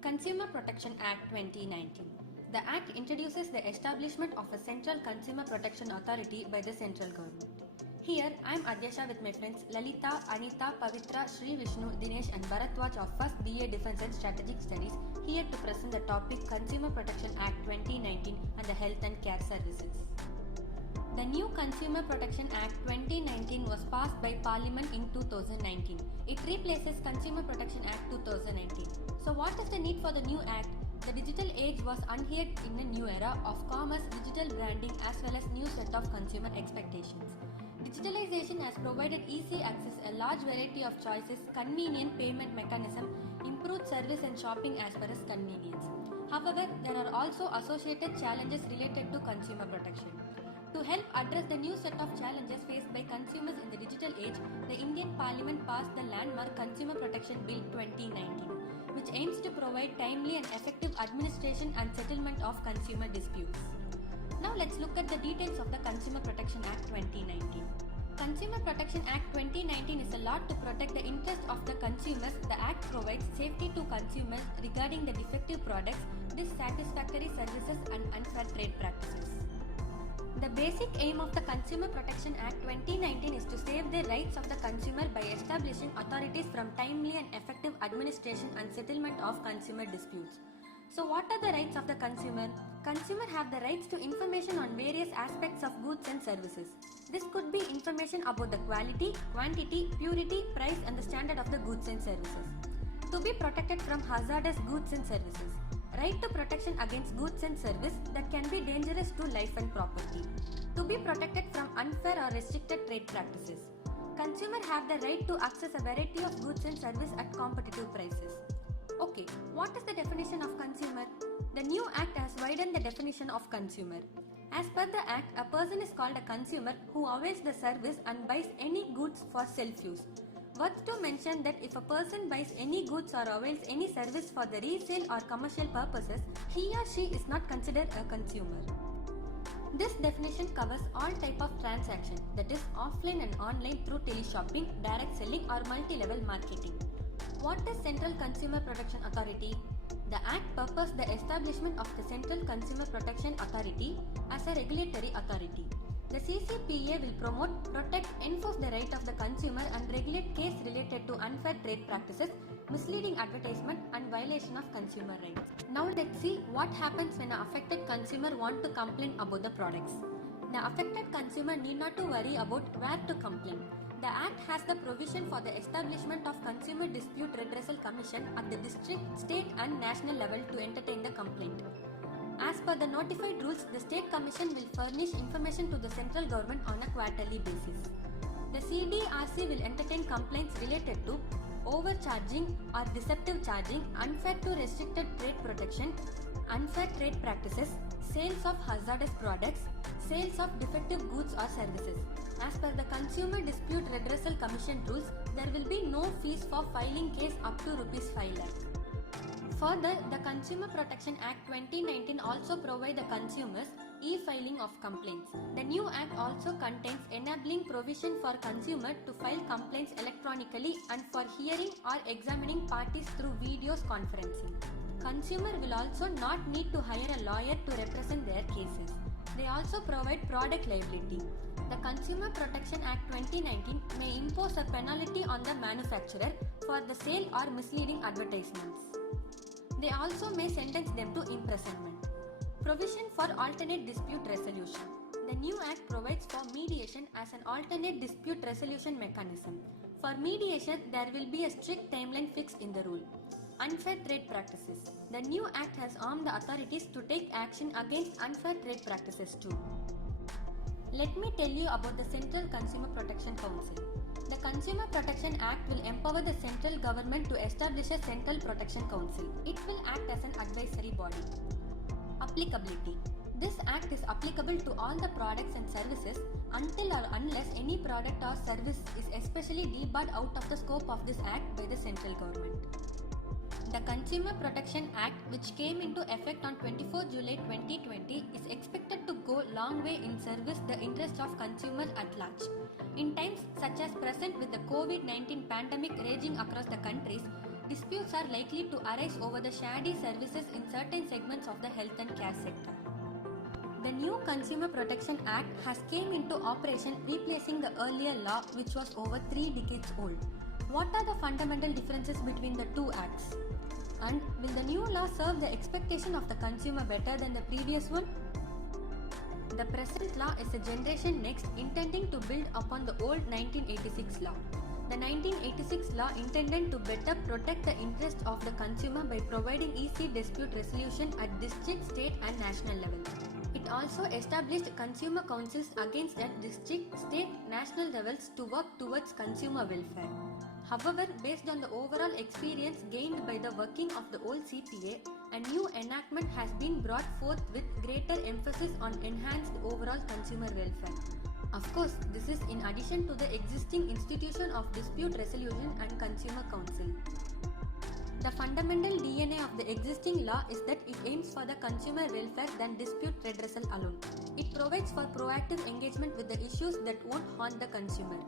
Consumer Protection Act 2019. The Act introduces the establishment of a Central Consumer Protection Authority by the central government. Here, I am Adyasha with my friends Lalita, Anita, Pavitra, Sri Vishnu, Dinesh and Bharatwaj of First BA Defence and Strategic Studies here to present the topic Consumer Protection Act 2019 and the Health and Care Services. The new Consumer Protection Act 2019 was passed by Parliament in 2019. It replaces Consumer Protection Act 2019. So what is the need for the new act? The digital age was unheard in a new era of commerce, digital branding as well as new set of consumer expectations. Digitalization has provided easy access, a large variety of choices, convenient payment mechanism, improved service and shopping as per as convenience. However, there are also associated challenges related to consumer protection. To help address the new set of challenges faced by consumers in the digital age, the Indian Parliament passed the landmark Consumer Protection Bill 2019, which aims to provide timely and effective administration and settlement of consumer disputes. Now let's look at the details of the Consumer Protection Act 2019. Consumer Protection Act 2019 is a law to protect the interests of the consumers. The Act provides safety to consumers regarding the defective products, dissatisfactory services and unfair trade practices. The basic aim of the Consumer Protection Act 2019 is to save the rights of the consumer by establishing authorities from timely and effective administration and settlement of consumer disputes. So what are the rights of the consumer? Consumer have the rights to information on various aspects of goods and services. This could be information about the quality, quantity, purity, price and the standard of the goods and services. To be protected from hazardous goods and services. Right to protection against goods and service that can be dangerous to life and property. To be protected from unfair or restricted trade practices. Consumer have the right to access a variety of goods and service at competitive prices. Okay, what is the definition of consumer? The new act has widened the definition of consumer. As per the act, a person is called a consumer who avails the service and buys any goods for self-use. Worth to mention that if a person buys any goods or avails any service for the resale or commercial purposes, he or she is not considered a consumer. This definition covers all type of transaction, that is offline and online through teleshopping, direct selling or multi-level marketing. What is Central Consumer Protection Authority? The Act purposed the establishment of the Central Consumer Protection Authority as a regulatory authority. The CCPA will promote, protect, enforce the right of the consumer and regulate cases related to unfair trade practices, misleading advertisement and violation of consumer rights. Now let's see what happens when an affected consumer wants to complain about the products. The affected consumer need not to worry about where to complain. The Act has the provision for the establishment of Consumer Dispute Redressal Commission at the district, state and national level to entertain the complaint. As per the notified rules, the State Commission will furnish information to the central government on a quarterly basis. The CDRC will entertain complaints related to overcharging or deceptive charging, unfair to restricted trade protection, unfair trade practices, sales of hazardous products, sales of defective goods or services. As per the Consumer Dispute Redressal Commission rules, there will be no fees for filing case up to ₹5 lakh. Further, the Consumer Protection Act 2019 also provides the consumers e-filing of complaints. The new act also contains enabling provision for consumer to file complaints electronically and for hearing or examining parties through videos conferencing. Consumer will also not need to hire a lawyer to represent their cases. They also provide product liability. The Consumer Protection Act 2019 may impose a penalty on the manufacturer for the sale or misleading advertisements. They also may sentence them to imprisonment. Provision for alternate dispute resolution. The new act provides for mediation as an alternate dispute resolution mechanism. For mediation, there will be a strict timeline fixed in the rule. Unfair trade practices. The new act has armed the authorities to take action against unfair trade practices too. Let me tell you about the Central Consumer Protection Council. The Consumer Protection Act will empower the central government to establish a Central Protection Council. It will act as an advisory body. Applicability. This act is applicable to all the products and services until or unless any product or service is especially debarred out of the scope of this act by the central government. The Consumer Protection Act, which came into effect on 24 July 2020, is expected to go a long way in service the interests of consumers at large. In times such as present with the COVID-19 pandemic raging across the countries, disputes are likely to arise over the shoddy services in certain segments of the health and care sector. The new Consumer Protection Act has came into operation replacing the earlier law which was over 3 decades old. What are the fundamental differences between the two acts? And will the new law serve the expectation of the consumer better than the previous one? The present law is a generation next intending to build upon the old 1986 law. The 1986 law intended to better protect the interests of the consumer by providing easy dispute resolution at district, state and national level. It also established consumer councils against at district, state, national levels to work towards consumer welfare. However, based on the overall experience gained by the working of the old CPA, a new enactment has been brought forth with greater emphasis on enhanced overall consumer welfare. Of course, this is in addition to the existing institution of dispute resolution and consumer council. The fundamental DNA of the existing law is that it aims for the consumer welfare than dispute redressal alone. It provides for proactive engagement with the issues that won't harm the consumer.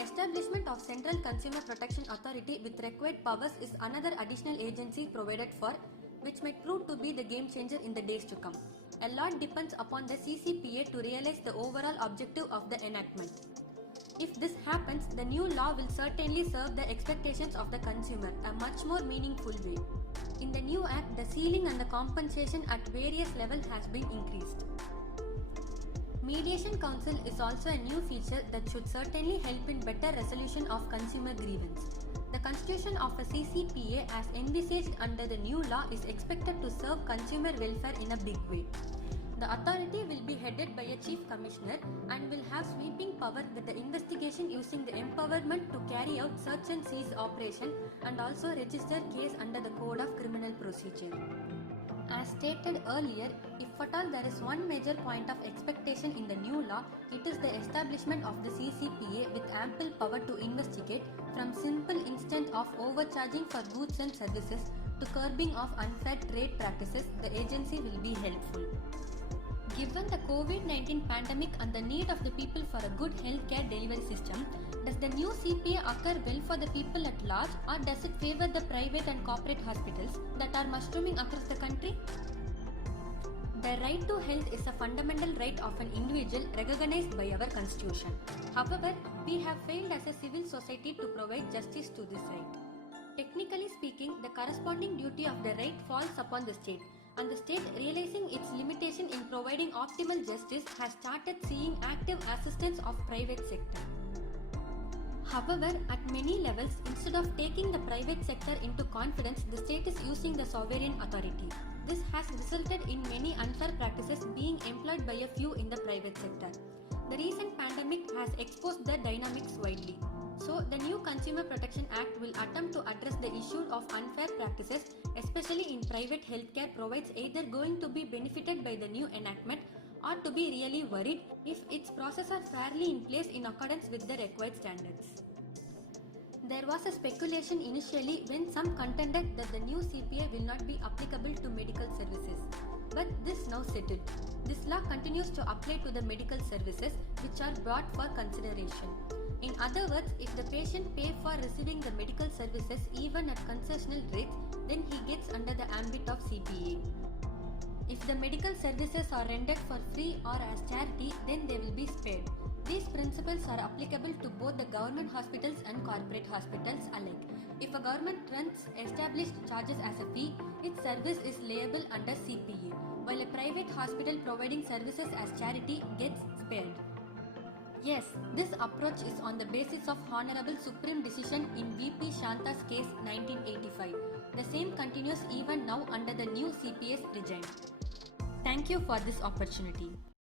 Establishment of Central Consumer Protection Authority with required powers is another additional agency provided for, which might prove to be the game changer in the days to come. A lot depends upon the CCPA to realize the overall objective of the enactment. If this happens, the new law will certainly serve the expectations of the consumer a much more meaningful way. In the new act, the ceiling and the compensation at various levels has been increased. Mediation Council is also a new feature that should certainly help in better resolution of consumer grievance. The constitution of a CCPA as envisaged under the new law is expected to serve consumer welfare in a big way. The authority will be headed by a chief commissioner and will have sweeping power with the investigation using the empowerment to carry out search and seize operation and also register case under the Code of Criminal Procedure. As stated earlier, if at all there is one major point of expectation in the new law, it is the establishment of the CCPA with ample power to investigate from simple instance of overcharging for goods and services to curbing of unfair trade practices. The agency will be helpful. Given the COVID-19 pandemic and the need of the people for a good healthcare delivery system, does the new CPA occur well for the people at large, or does it favor the private and corporate hospitals that are mushrooming across the country? The right to health is a fundamental right of an individual recognized by our constitution. However, we have failed as a civil society to provide justice to this right. Technically speaking, the corresponding duty of the right falls upon the state, and the state, realizing its limitation in providing optimal justice, has started seeing active assistance of private sector. However, at many levels, instead of taking the private sector into confidence, the state is using the sovereign authority. This has resulted in many unfair practices being employed by a few in the private sector. The recent pandemic has exposed the dynamics widely. So, the new Consumer Protection Act will attempt to address the issue of unfair practices, especially in private healthcare, provides either going to be benefited by the new enactment or to be really worried if its processes are fairly in place in accordance with the required standards. There was a speculation initially when some contended that the new CPA will not be applicable to medical services. But this now settled. This law continues to apply to the medical services which are brought for consideration. In other words, if the patient pays for receiving the medical services even at concessional rates, then he gets under the ambit of CPA. If the medical services are rendered for free or as charity, then they will be spared. These principles are applicable to both the government hospitals and corporate hospitals alike. If a government runs established charges as a fee, its service is liable under CPA, while a private hospital providing services as charity gets spared. Yes, this approach is on the basis of Honorable Supreme Decision in VP Shanta's case 1985. The same continues even now under the new CPA's regime. Thank you for this opportunity.